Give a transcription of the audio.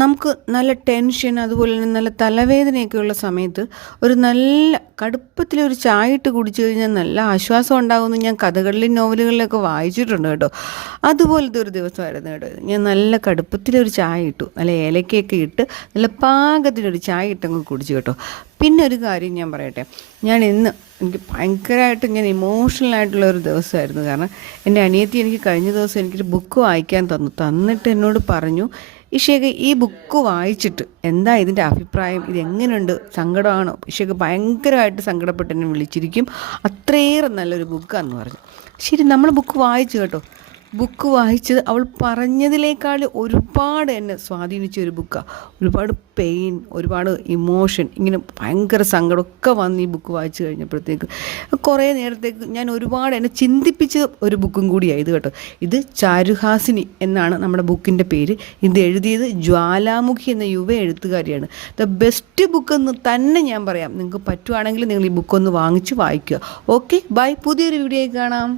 നമുക്ക് നല്ല ടെൻഷൻ അതുപോലെ തന്നെ നല്ല തലവേദനയൊക്കെയുള്ള സമയത്ത് ഒരു നല്ല കടുപ്പത്തിലൊരു ചായ ഇട്ട് കുടിച്ചു കഴിഞ്ഞാൽ നല്ല ആശ്വാസം ഉണ്ടാകുമെന്ന് ഞാൻ കഥകളിലും നോവലുകളിലൊക്കെ വായിച്ചിട്ടുണ്ട് കേട്ടോ. അതുപോലത്തെ ഒരു ദിവസമായിരുന്നു കേട്ടോ. ഞാൻ നല്ല കടുപ്പത്തിലൊരു ചായ ഇട്ടു, നല്ല ഏലക്കയൊക്കെ ഇട്ട് നല്ല പാകത്തിലൊരു ചായ ഇട്ടങ്ങ് കുടിച്ചു കേട്ടോ. പിന്നെ ഒരു കാര്യം ഞാൻ പറയട്ടെ, എനിക്ക് ഭയങ്കരമായിട്ട് ഇമോഷണലായിട്ടുള്ള ഒരു ദിവസമായിരുന്നു. കാരണം എൻ്റെ അനിയത്തി എനിക്ക് കഴിഞ്ഞ ദിവസം എനിക്കൊരു ബുക്ക് വായിക്കാൻ തന്നിട്ട് എന്നോട് പറഞ്ഞു, ഇഷയ്ക്ക് ഈ ബുക്ക് വായിച്ചിട്ട് എന്താ ഇതിൻ്റെ അഭിപ്രായം, ഇതെങ്ങനെയുണ്ട്, സങ്കടമാണോ? ഇഷയ്ക്ക് ഭയങ്കരമായിട്ട് സങ്കടപ്പെട്ട് എന്നെ വിളിച്ചിരിക്കും, അത്രയേറെ നല്ലൊരു ബുക്കാന്ന് പറഞ്ഞു. ശരി, നമ്മൾ ബുക്ക് വായിച്ചു കേട്ടോ. ബുക്ക് വായിച്ചത് അവൾ പറഞ്ഞതിനേക്കാൾ ഒരുപാട് എന്നെ സ്വാധീനിച്ച ഒരു ബുക്കാണ്. ഒരുപാട് പെയിൻ, ഒരുപാട് ഇമോഷൻ, ഇങ്ങനെ ഭയങ്കര സങ്കടമൊക്കെ വന്ന് ഈ ബുക്ക് വായിച്ചു കഴിഞ്ഞപ്പോഴത്തേക്ക് കുറേ നേരത്തേക്ക് ഞാൻ ഒരുപാട് എന്നെ ചിന്തിപ്പിച്ച ഒരു ബുക്കും കൂടിയാണ് ഇത് കേട്ടോ. ഇത് ചാരുഹാസിനി എന്നാണ് നമ്മുടെ ബുക്കിൻ്റെ പേര്. ഇത് എഴുതിയത് ജ്വാലാമുഖി എന്ന യുവ എഴുത്തുകാരിയാണ്. ദ ബെസ്റ്റ് ബുക്ക് എന്ന് തന്നെ ഞാൻ പറയാം. നിങ്ങൾക്ക് പറ്റുവാണെങ്കിൽ നിങ്ങൾ ഈ ബുക്കൊന്ന് വാങ്ങിച്ച് വായിക്കുക. Okay, bye. പുതിയൊരു വീഡിയോയിൽ കാണാം.